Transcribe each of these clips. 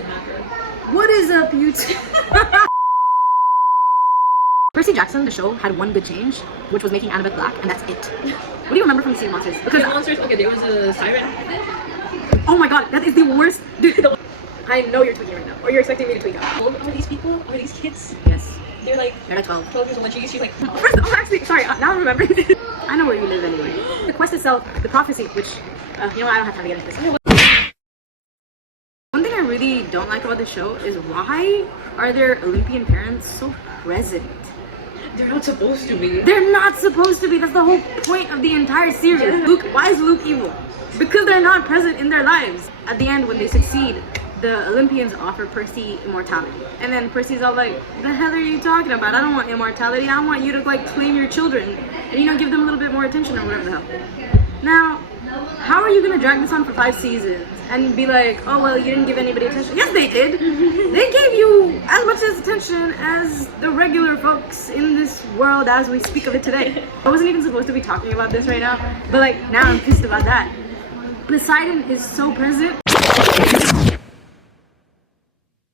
doesn't matter. What is up, YouTube? Percy Jackson, the show, had one good change, which was making Annabeth black, and that's it. What do you remember from Sea Monsters? Because monsters, okay, there was a Siren. Oh my god, that is the worst. Dude, I know you're tweaking right now, or you're expecting me to tweak out. How old are these people? Are these kids? Yes. They're like 12. 12 years old, and she's like... First, oh, actually, sorry, now I'm remembering. I know where you live anyway. The quest itself, the prophecy, which, you know what, I don't have time to get into this. One thing I really don't like about the show is why are their Olympian parents so present? They're not supposed to be. They're not supposed to be. That's the whole point of the entire series. Yeah. Luke, why is Luke evil? Because they're not present in their lives. At the end, when they succeed, the Olympians offer Percy immortality. And then Percy's all like, the hell are you talking about? I don't want immortality. I want you to like claim your children and, you know, give them a little bit more attention or whatever the hell. Now, how are you going to drag this on for 5 seasons and be like, oh, well, you didn't give anybody attention? Yes, they did. They gave you as much attention as the regular folks in this world as we speak of it today. I wasn't even supposed to be talking about this right now, but like now I'm pissed about that. Poseidon is so present.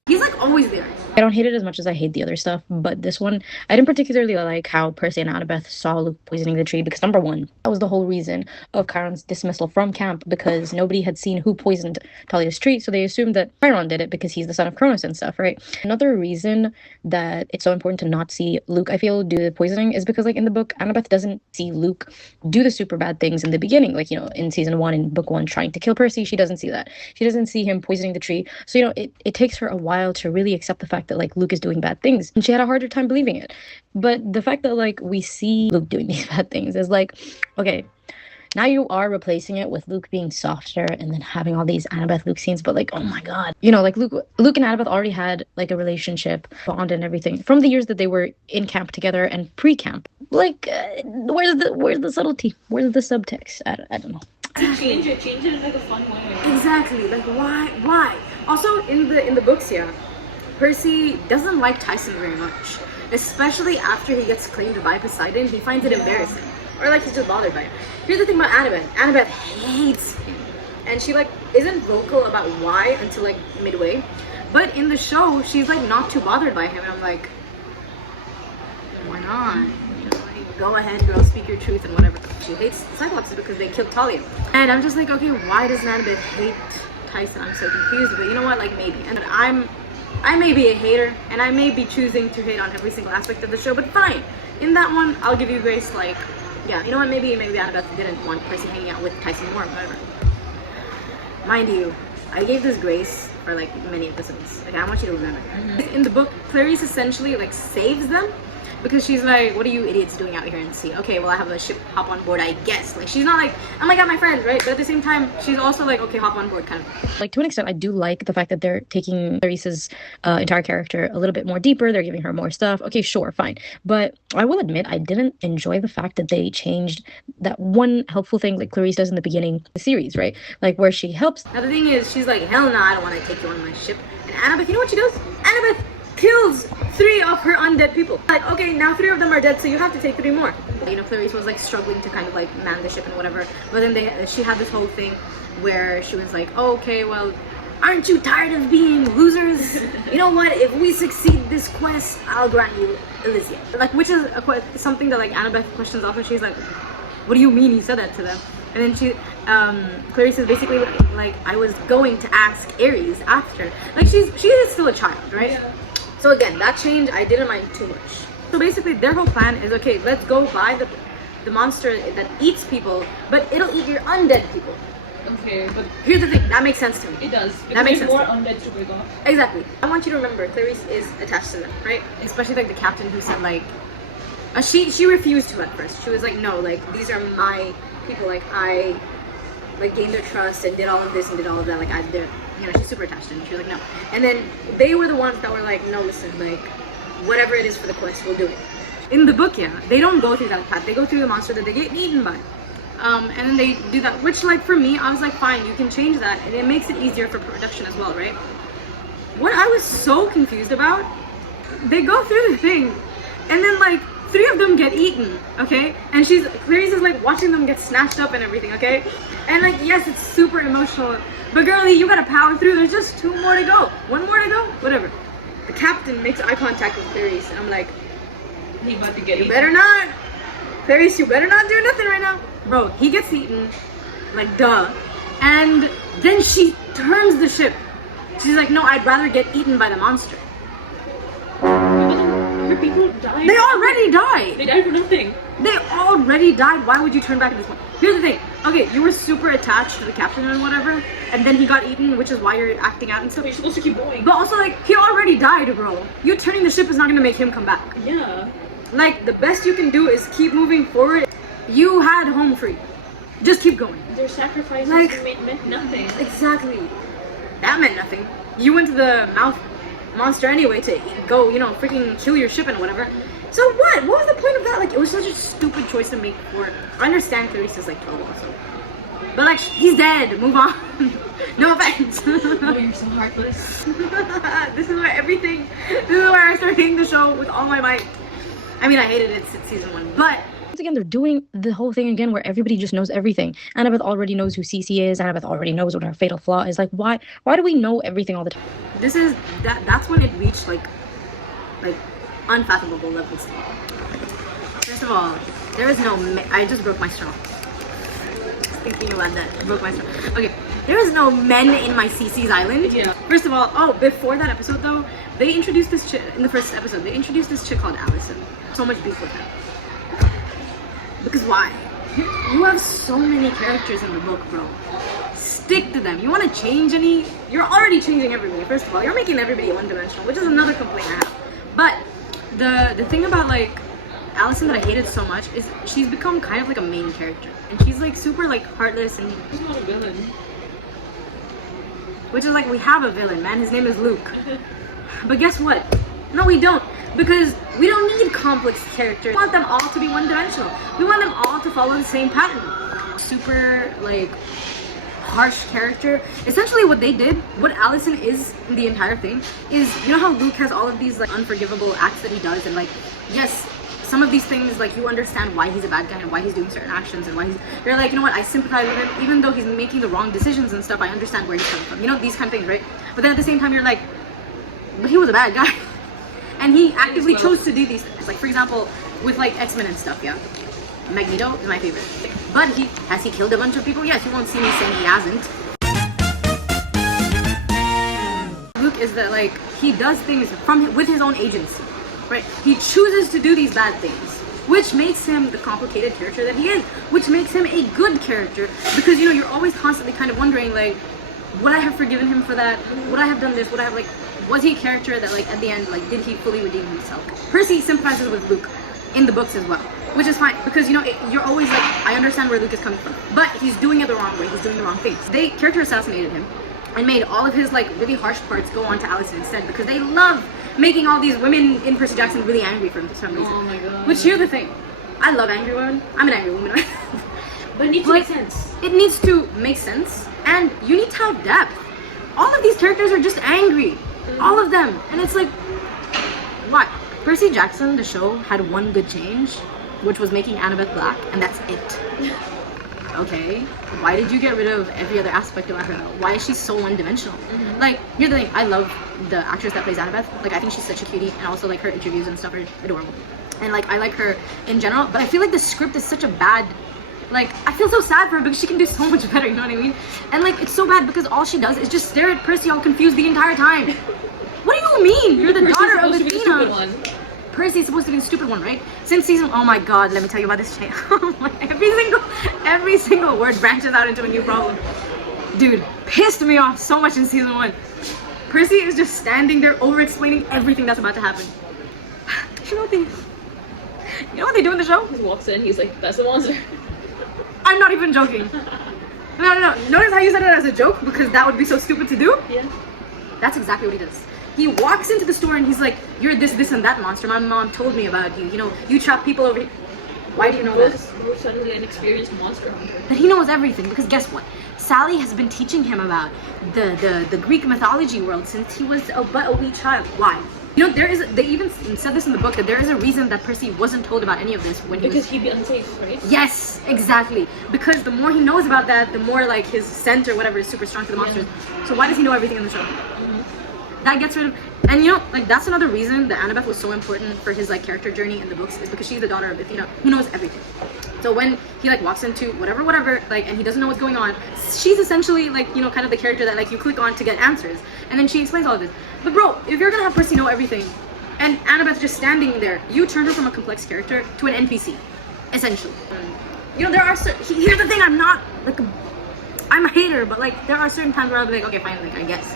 He's like always there. I don't hate it as much as I hate the other stuff, but this one, I didn't particularly like how Percy and Annabeth saw Luke poisoning the tree, because number one, that was the whole reason of Chiron's dismissal from camp, because nobody had seen who poisoned Talia's tree, so they assumed that Chiron did it because he's the son of Cronus and stuff, right? Another reason that it's so important to not see Luke, I feel, do the poisoning is because, like, in the book, Annabeth doesn't see Luke do the super bad things in the beginning, like, you know, in season 1, in book 1, trying to kill Percy. She doesn't see that. She doesn't see him poisoning the tree, so, you know, it takes her a while to really accept the fact that, like, Luke is doing bad things, and she had a harder time believing it. But the fact that, like, we see Luke doing these bad things is like, okay, now you are replacing it with Luke being softer and then having all these Annabeth Luke scenes, but like, oh my god, you know, like Luke and Annabeth already had like a relationship bond and everything from the years that they were in camp together and pre-camp. Like, where's the subtlety? Where's the subtext? I don't know. Change it in like a fun way. Exactly. Like, why? Also, in the books, yeah, Percy doesn't like Tyson very much, especially after he gets claimed by Poseidon. He finds it embarrassing, or like he's just bothered by it. Here's the thing about Annabeth. Annabeth hates him, and she like isn't vocal about why until like midway. But in the show, she's like not too bothered by him, and I'm like, why not? Go ahead, girl, speak your truth and whatever. She hates Cyclops because they killed Talia, and I'm just like, okay, why does Annabeth hate Tyson? I'm so confused. But you know what? Like, maybe, and I may be a hater, and I may be choosing to hate on every single aspect of the show, but fine. In that one, I'll give you grace. Like, yeah, you know what? Maybe Annabeth didn't want Percy hanging out with Tyson more, whatever. Mind you, I gave this grace for like many episodes. Like, I want you to remember. In the book, Clarisse essentially like saves them, because she's like, what are you idiots doing out here in the sea? Okay, well, I have a ship, hop on board, I guess. Like, she's not like, oh my god, my friend, right? But at the same time, she's also like, okay, hop on board, kind of. Like, to an extent, I do like the fact that they're taking Clarisse's entire character a little bit more deeper. They're giving her more stuff. Okay, sure, fine. But I will admit, I didn't enjoy the fact that they changed that one helpful thing like Clarisse does in the beginning of the series, right? Like, where she helps. Now, the thing is, she's like, hell no, I don't want to take you on my ship. And Annabeth, you know what she does? Annabeth kills 3 of her undead people. Like, okay, now 3 of them are dead, so you have to take 3 more. You know, Clarisse was like struggling to kind of like man the ship and whatever, but then she had this whole thing where she was like, oh, okay, well, aren't you tired of being losers? You know what, if we succeed this quest, I'll grant you Elysium. Like, which is something that like Annabeth questions often. She's like, what do you mean you said that to them? And then she, Clarisse is basically like, I was going to ask Ares after. Like, she is still a child, right? Yeah. So again, that change I didn't mind too much. So basically their whole plan is, okay, let's go buy the monster that eats people, but it'll eat your undead people. Okay, but here's the thing, that makes sense to me. It does. That makes sense. More undead to break off. Exactly. I want you to remember, Clarisse is attached to them, right? Especially like the captain who said like, she refused to at first. She was like, no, like, these are my people. Like, I like gained their trust and did all of this and did all of that. Like, they're, you know, she's super attached to them. She was like, no. And then they were the ones that were like, no, listen, like, whatever it is for the quest, we'll do it. In the book, yeah, they don't go through that path. They go through the monster that they get eaten by. And then they do that, which, like, for me, I was like, fine, you can change that, and it makes it easier for production as well, right? What I was so confused about, they go through the thing, and then, like, 3 of them get eaten, okay? And Clarisse is like watching them get snatched up and everything, okay? And like, yes, it's super emotional, but girlie, you gotta power through. There's just 2 more to go. 1 more to go? Whatever. The captain makes eye contact with Clarisse, and I'm like, He about to get you eaten. better not. Clarisse, you better not do nothing right now. Bro, he gets eaten, like duh. And then she turns the ship. She's like, no, I'd rather get eaten by the monster. Her people died. They already died. They died for nothing. They already died. Why would you turn back at this point? Here's the thing. Okay, you were super attached to the captain and whatever, and then he got eaten, which is why you're acting out and stuff. But you're supposed to keep going. But also, like, he already died, bro. You turning the ship is not gonna make him come back. Yeah. Like, the best you can do is keep moving forward. You had home free. Just keep going. Their sacrifices Like- meant nothing. Exactly. That meant nothing. You went to the mouth monster anyway to go, you know, freaking kill your ship and whatever. So what? What was the point of that? Like, it was such a stupid choice to make for it. I understand Clarisse is like 12 also. But like, he's dead. Move on. No offense. Oh, you're so heartless. This is where I started hating the show with all my might. I mean, I hated it since season 1, but Once again, they're doing the whole thing again where everybody just knows everything. Annabeth already knows who Cece is. Annabeth already knows what her fatal flaw is. Like, why do we know everything all the time? that's when it reached like unfathomable levels. First of all, there is no I just broke my straw. Thinking about that, I broke my straw. Okay, there is no men in my Cece's island. Yeah. First of all, before that episode though, they introduced this chick in the first episode. They introduced this chick called Allison. So much beef with her. Because why? You have so many characters in the book, bro. Stick to them. You want to change any? You're already changing everybody. First of all, you're making everybody one-dimensional, which is another complaint I have. But the thing about like Allison that I hated so much is she's become kind of like a main character, and she's like super like heartless and. She's not a villain. Which is like, we have a villain, man. His name is Luke. But guess what? No, we don't. Because we don't need complex characters. We want them all to be one-dimensional. We want them all to follow the same pattern. Super, like, harsh character. Essentially what they did, what Allison is in the entire thing, is, you know how Luke has all of these, like, unforgivable acts that he does, and, like, yes, some of these things, like, you understand why he's a bad guy and why he's doing certain actions and why you're like, you know what, I sympathize with him. Even though he's making the wrong decisions and stuff, I understand where he's coming from. You know, these kind of things, right? But then at the same time, you're like, but he was a bad guy. And he actively chose to do these things. Like, for example, with like X-Men and stuff, yeah. Magneto is my favorite. But has he killed a bunch of people? Yes, you won't see me saying he hasn't. Luke is that, like, he does things with his own agency, right? He chooses to do these bad things, which makes him the complicated character that he is, which makes him a good character, because, you know, you're always constantly kind of wondering, like, would I have forgiven him for that? Would I have done this? Would I have, like, was he a character that, like, at the end, like, did he fully redeem himself? Percy sympathizes with Luke in the books as well, which is fine, because, you know, you're always like, I understand where Luke is coming from, but he's doing it the wrong way. He's doing the wrong things. They character assassinated him and made all of his, like, really harsh parts go on to Allison instead, because they love making all these women in Percy Jackson really angry for some reason. Oh my god. Which, here's the thing, I love angry women. I'm an angry woman. But it needs to make sense. It needs to make sense, and you need to have depth. All of these characters are just angry. All of them. And it's like, why? Percy Jackson, the show, had one good change, which was making Annabeth black, and that's it. Okay, why did you get rid of every other aspect about her? Why is she so one-dimensional? Like, here's the thing, I love the actress that plays Annabeth. Like, I think she's such a cutie, and also, like, her interviews and stuff are adorable. And, like, I like her in general, but I feel like the script is such a bad... Like, I feel so sad for her because she can do so much better, you know what I mean? And, like, it's so bad because all she does is just stare at Percy all confused the entire time. What do you mean? You're the Percy's daughter of supposed to be the stupid Athena. one. Percy's supposed to be the stupid one, right? Since season... Oh my god, let me tell you about this channel. every single word branches out into a new problem. Dude, pissed me off so much in season 1. Percy is just standing there over-explaining everything that's about to happen. You know what they do in the show? He walks in, he's like, that's the monster. I'm not even joking. No. Notice how you said it as a joke? Because that would be so stupid to do? Yeah. That's exactly what he does. He walks into the store and he's like, you're this and that monster. My mom told me about you. You know, you trap people over here. Why do you know this? We're suddenly an experienced monster hunter. But he knows everything, because guess what? Sally has been teaching him about the Greek mythology world since he was but a wee child. Why? You know, they even said this in the book, that there is a reason that Percy wasn't told about any of this when he Because he'd be unsafe, right? Yes, exactly. Because the more he knows about that, the more like his scent or whatever is super strong to the monsters. So why does he know everything in the show? That gets rid of, and you know, like that's another reason that Annabeth was so important for his like character journey in the books, is because she's the daughter of Athena, who knows everything. So when he like walks into whatever like, and he doesn't know what's going on, she's essentially like, you know, kind of the character that like you click on to get answers, and then she explains all of this. But bro, if you're gonna have Percy know everything and Annabeth just standing there, you turn her from a complex character to an NPC, essentially. You know, there are here's the thing, I'm not like I'm a hater, but like there are certain times where I'll be like, okay, fine, like I guess.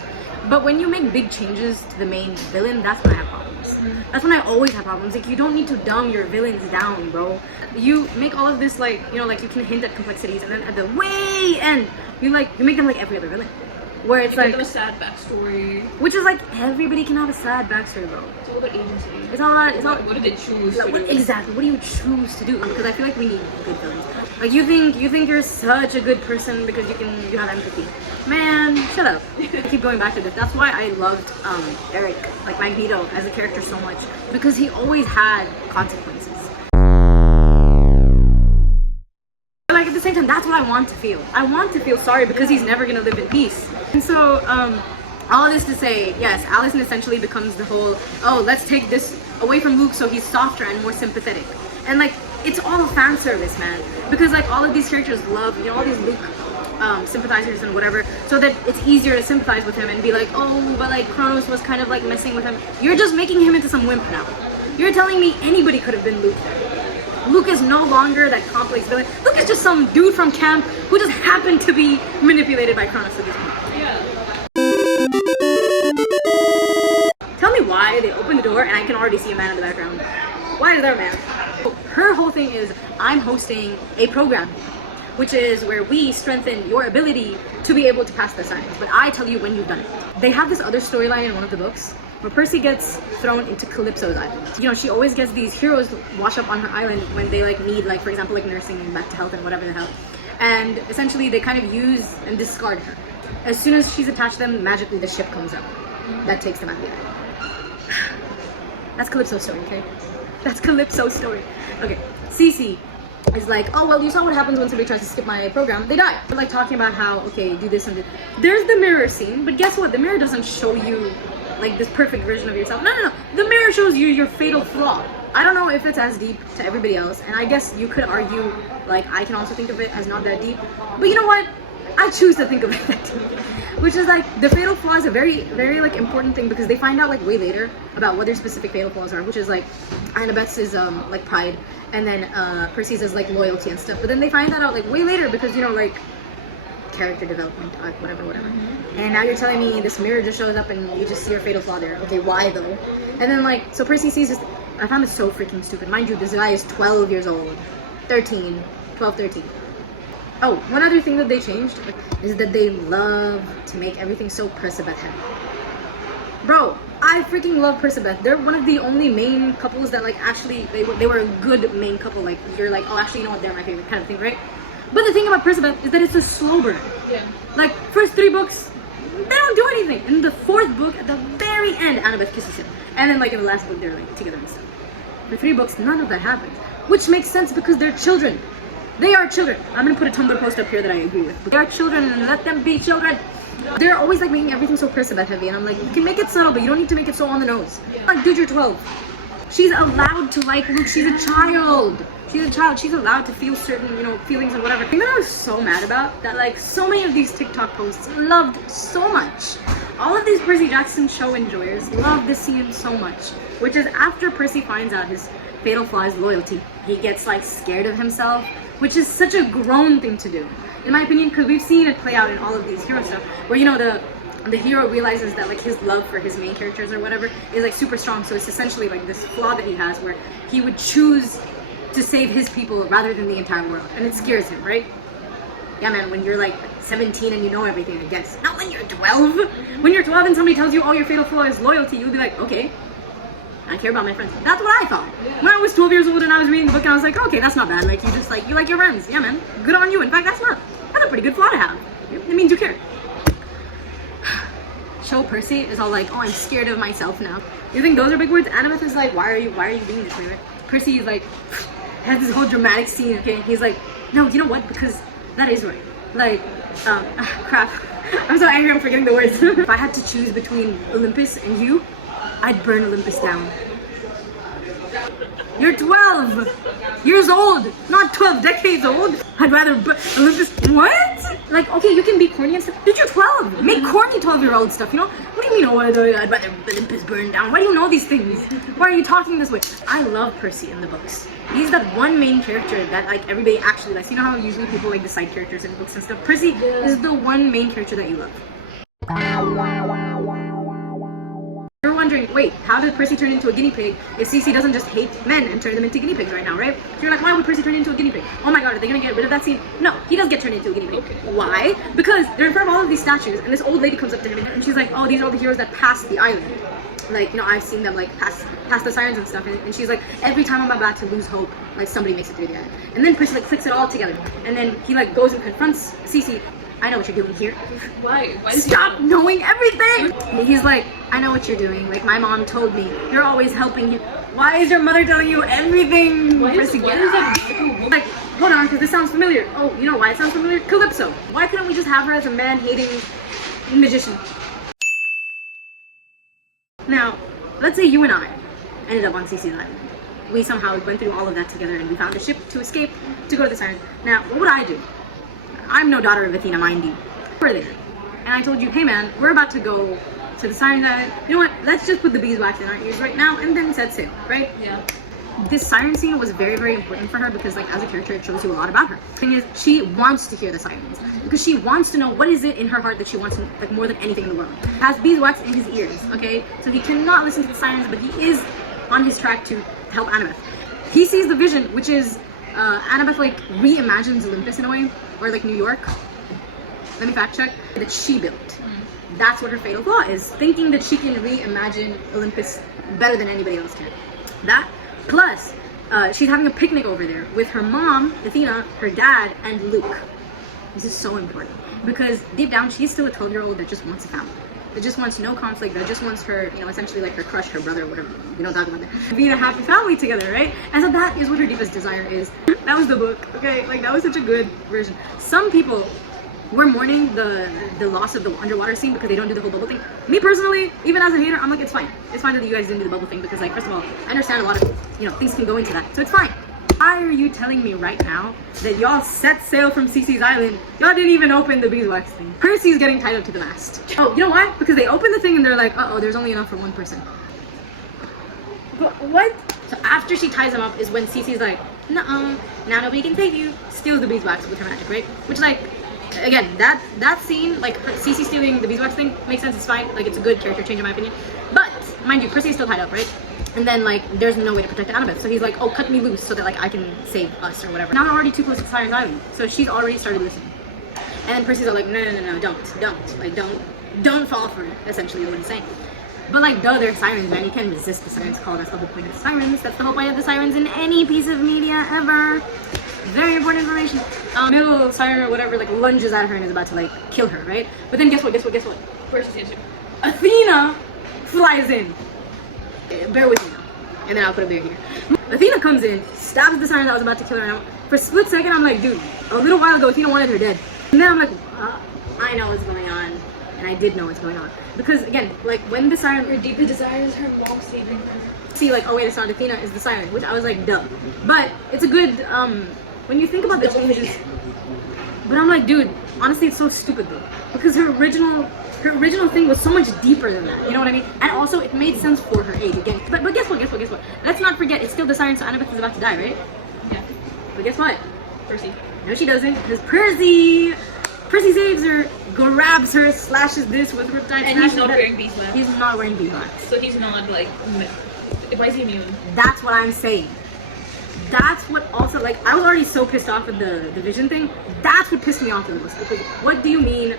But when you make big changes to the main villain, that's when I have problems. That's when I always have problems. Like, you don't need to dumb your villains down, bro. You make all of this like, you know, like you can hint at complexities, and then at the way end, you make them like every other villain. Where it's like give them a sad backstory. Which is like, everybody can have a sad backstory, bro. It's all about agency. It's all what do they choose like, to do? Exactly. What do you choose to do? Because I feel like we need good villains. Like, you think you're such a good person because you have empathy. Man, shut up. I keep going back to this. That's why I loved Eric, like Magneto, as a character so much, because he always had consequences. But like at the same time, that's what I want to feel. I want to feel sorry because he's never gonna live in peace. And so, all of this to say, yes, Allison essentially becomes the whole, oh, let's take this away from Luke so he's softer and more sympathetic. And like, it's all fan service, man. Because like all of these characters love, you know, all these Luke sympathizers and whatever, so that it's easier to sympathize with him and be like, oh, but like Kronos was kind of like messing with him. You're just making him into some wimp now. You're telling me anybody could have been Luke. Luke is no longer that complex villain. Luke is just some dude from camp who just happened to be manipulated by Kronos at this point. Yeah. Tell me why they open the door and I can already see a man in the background. Why is there a man? Her whole thing is, I'm hosting a program, which is where we strengthen your ability to be able to pass the science, but I tell you when you've done it. They have this other storyline in one of the books where Percy gets thrown into Calypso's island. You know, she always gets these heroes wash up on her island when they like need, like, for example, like nursing and back to health and whatever the hell. And essentially they kind of use and discard her. As soon as she's attached to them, magically the ship comes up that takes them out of the island. That's Calypso's story, okay? That's Calypso's story. Okay, Cece is like, oh, well, you saw what happens when somebody tries to skip my program. They die. We're like talking about how, okay, do this and this. There's the mirror scene, but guess what? The mirror doesn't show you like this perfect version of yourself. No. The mirror shows you your fatal flaw. I don't know if it's as deep to everybody else, and I guess you could argue, like, I can also think of it as not that deep. But you know what? I choose to think of it that deep. Which is like, the fatal flaw is a very, very like important thing, because they find out like way later about what their specific fatal flaws are, which is like Annabeth's is like pride, and then Percy's is like loyalty and stuff. But then they find that out like way later because, you know, like character development, whatever. And now you're telling me this mirror just shows up and you just see your fatal flaw there. Okay, why though? And then like, so Percy sees this. I found this so freaking stupid. Mind you, this guy is 12 years old. 13. Oh, one other thing that they changed is that they love to make everything so Percibeth heavy. Bro, I freaking love Percibeth. They're one of the only main couples that like actually, they were a good main couple. Like, you're like, oh, actually, you know what, they're my favorite kind of thing, right? But the thing about Percibeth is that it's a slow burn. Yeah. Like, first 3 books, they don't do anything. In the 4th book, at the very end, Annabeth kisses him. And then like in the last book, they're like together and stuff. The 3 books, none of that happens. Which makes sense because they're children. They are children. I'm gonna put a Tumblr post up here that I agree with. They are children and let them be children. They're always like making everything so Percibeth heavy, and I'm like, you can make it subtle, but you don't need to make it so on the nose. Like, dude, you're 12. She's allowed to like Luke. She's a child. She's allowed to feel certain, you know, feelings and whatever. The thing that I was so mad about, that like so many of these TikTok posts loved so much. All of these Percy Jackson show enjoyers love this scene so much, which is after Percy finds out his fatal flaw is loyalty. He gets like scared of himself, which is such a grown thing to do, in my opinion, because we've seen it play out in all of these hero stuff, where, you know, the hero realizes that like his love for his main characters or whatever is like super strong. So it's essentially like this flaw that he has where he would choose to save his people rather than the entire world, and it scares him, right? Yeah, man, when you're like 17 and you know everything, I guess. Not when you're 12. When you're 12 and somebody tells you, oh, your fatal flaw is loyalty, you'll be like, okay, I care about my friends. That's what I thought. When I was 12 years old and I was reading the book, and I was like, okay, that's not bad. Like, you like your friends. Yeah, man. Good on you. In fact, that's a pretty good flaw to have. It means you care. show, Percy is all like, oh, I'm scared of myself now. You think those are big words? Annabeth is like, why are you being this way, right? Percy is like, has this whole dramatic scene, okay? He's like, no, you know what? Because that is right. Like, crap. I'm so angry I'm forgetting the words. If I had to choose between Olympus and you, I'd burn Olympus down. You're 12 years old, not 12 decades old. I'd rather Olympus. What? Like, okay, you can be corny and stuff. Dude, you're 12. Make corny 12-year-old stuff, you know? What do you mean, oh, I'd rather Olympus burn down? Why do you know these things? Why are you talking this way? I love Percy in the books. He's that one main character that, like, everybody actually likes. You know how usually people like the side characters in books and stuff? Percy is the one main character that you love. You're wondering, wait, how did Percy turn into a guinea pig if Cece doesn't just hate men and turn them into guinea pigs right now, right? So you're like, why would Percy turn into a guinea pig? Oh my god, are they gonna get rid of that scene? No, he does get turned into a guinea pig. Okay. Why? Because they're in front of all of these statues, and this old lady comes up to him, and she's like, oh, these are all the heroes that passed the island. Like, you know, I've seen them, like, pass the sirens and stuff, and she's like, every time I'm about to lose hope, like, somebody makes it through the island. And then Percy, like, clicks it all together, and then he, like, goes and confronts Cece. I know what you're doing here. Why? Stop knowing everything! And he's like, I know what you're doing. Like, my mom told me. You're always helping him. Why is your mother telling you everything? Why is that? Like, hold on, because this sounds familiar. Oh, you know why it sounds familiar? Calypso. Why couldn't we just have her as a man-hating magician? Now, let's say you and I ended up on Cece's island. We somehow went through all of that together, and we found a ship to escape to go to the Siren. Now, what would I do? I'm no daughter of Athena, mind you. We're there. And I told you, hey man, we're about to go to the Siren Island. You know what? Let's just put the beeswax in our ears right now and then set sail, right? Yeah. This siren scene was very, very important for her because, like, as a character, it shows you a lot about her. The thing is, she wants to hear the sirens because she wants to know what is it in her heart that she wants to, like, more than anything in the world. Has beeswax in his ears, okay? So he cannot listen to the sirens, but he is on his track to help Annabeth. He sees the vision, which is Annabeth, like, reimagines Olympus in a way, or like New York. Let me fact check. That she built. That's what her fatal flaw is, thinking that she can reimagine Olympus better than anybody else can. That plus she's having a picnic over there with her mom, Athena, her dad, and Luke. This is so important because deep down she's still a 12-year-old that just wants a family. That just wants no conflict, that just wants her, you know, essentially like her crush, her brother, whatever. We don't talk about that. Being a happy family together, right? And so that is what her deepest desire is. That was the book, okay? Like, that was such a good version. Some people were mourning the loss of the underwater scene because they don't do the whole bubble thing. Me personally, even as a hater, I'm like, it's fine. It's fine that you guys didn't do the bubble thing because, like, first of all, I understand a lot of, you know, things can go into that. So it's fine. Why are you telling me right now that y'all set sail from Cece's island? Y'all didn't even open the beeswax thing. Percy's getting tied up to the mast. Oh, you know why? Because they opened the thing and they're like, uh-oh, there's only enough for one person. But what? So after she ties him up is when Cece's like, nuh-uh, now nobody can save you. Steals the beeswax with her magic, right? Which, like, again, that scene, like, Cece stealing the beeswax thing makes sense, it's fine. Like, it's a good character change in my opinion. But, mind you, Percy's still tied up, right? And then, like, there's no way to protect Annabeth. So he's like, oh, cut me loose so that, like, I can save us or whatever. Now I'm already too close to Siren's island. So she's already started listening. And then Percy's like, no, don't. Like, don't fall for it, essentially is what he's saying. But, like, duh, they're sirens, man. You can't resist the sirens call. That's the whole point of the sirens. That's the whole point of the sirens in any piece of media ever. Very important information. Middle siren or whatever, like, lunges at her and is about to, like, kill her, right? But then guess what? Percy's answer. Athena flies in. Bear with me now. And then I'll put a bear here. Athena comes in, stabs the siren that was about to kill her. And for a split second, I'm like, dude, a little while ago, Athena wanted her dead. And then I'm like, I know what's going on. And I did know what's going on. Because, again, like, when the siren... Her deepest desire is her mom saving her. See, like, oh wait, it's not Athena, it's the siren. Which I was like, duh. But it's a good, when you think about the changes... But I'm like, dude, honestly, it's so stupid, though. Because her original thing was so much deeper than that, you know what I mean? And also, it made sense for her age, again. But guess what? Let's not forget, it's still the siren, so Annabeth is about to die, right? Yeah. But guess what? Percy. No, she doesn't, because Percy saves her, grabs her, slashes this with Riptide. And he's not wearing beeswax. He's not wearing beeswax. So he's not, like, why is he immune? That's what I'm saying. That's what also, like, I was already so pissed off with the vision thing. That's what pissed me off the most. Because what do you mean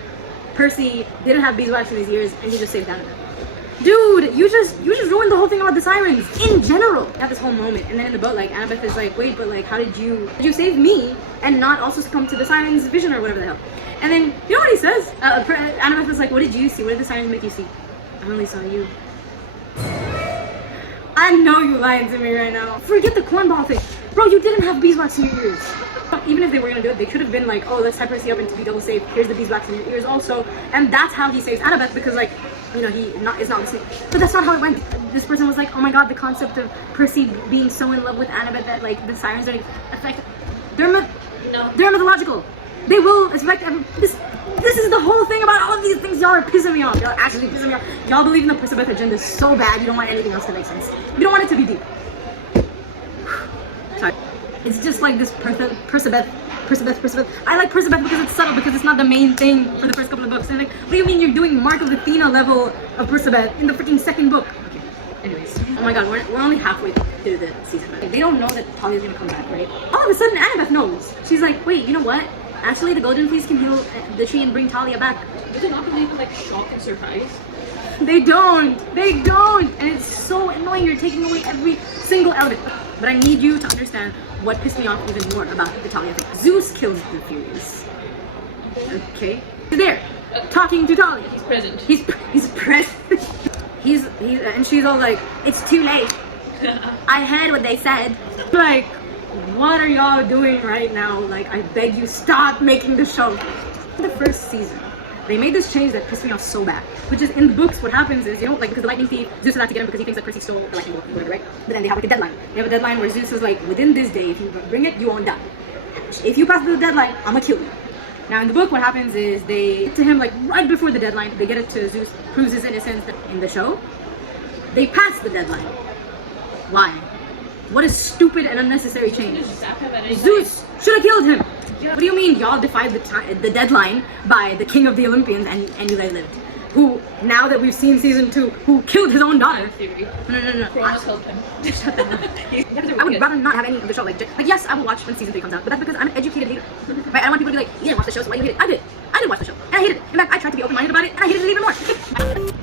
Percy didn't have beeswax in his ears and he just saved Annabeth? Dude, you just ruined the whole thing about the sirens in general. At this whole moment, and then in the boat, like, Annabeth is like, wait, but like, how did you save me and not also succumb to the sirens' vision or whatever the hell? And then, you know what he says? Annabeth was like, what did you see? What did the sirens make you see? I only saw you. I know you're lying to me right now. Forget the cornball thing. Bro, you didn't have beeswax in your ears. Even if they were gonna do it, they could have been like, oh, let's tie Percy up and to be double safe. Here's the beeswax in your ears also. And that's how he saves Annabeth, because like, you know, is not listening. But that's not how it went. This person was like, oh my god, the concept of Percy being so in love with Annabeth that like the sirens are affect. They're mythological. They will affect this. This is the whole thing about all of these things. Y'all are pissing me off. Y'all are actually pissing me off. Y'all believe in the Percy agenda so bad you don't want anything else to make sense. You don't want it to be deep. Sorry. It's just like this Percy. I like Percy because it's subtle, because it's not the main thing for the first couple of books. And like, what do you mean you're doing Mark of Athena level of Percy in the freaking second book? Okay. Anyways, oh my god, we're only halfway through the season. They don't know that Talia's gonna come back, right? All of a sudden, Annabeth knows. She's like, wait, you know what? Actually, the Golden Fleece can heal the tree and bring Talia back. Do they not believe in like shock and surprise? They don't. And it's so annoying. You're taking away every single element. But I need you to understand what pissed me off even more about the Talia thing. Zeus kills the Furious. Okay? He's there, talking to Talia. He's present. He's present. he's and she's all like, it's too late. I heard what they said. Like, what are y'all doing right now? Like, I beg you, stop making the show. In the first season, they made this change that pissed me off so bad. Which is, in the books, what happens is, you know, like, because the lightning thief, Zeus allowed to get him because he thinks that Percy stole the lightning bolt, whatever, right? But then they have like a deadline. They have a deadline where Zeus is like, within this day, if you bring it, you won't die. If you pass the deadline, I'm gonna kill you. Now in the book, what happens is they get to him like right before the deadline. They get it to Zeus, proves his innocence. In the show, they pass the deadline. Why? What a stupid and unnecessary change. Zeus should have killed him. What do you mean y'all defied the deadline by the king of the Olympians and you guys lived? Who, now that we've seen season 2, who killed his own daughter? No. Kronos helped him. Shut the hell up. I would rather not have any of the show. Like yes, I will watch when season 3 comes out, but that's because I'm an educated hater. Right? I don't want people to be like, you didn't watch the show, so why do you hate it? I did watch the show, and I hated it. In fact, I tried to be open-minded about it, and I hated it even more.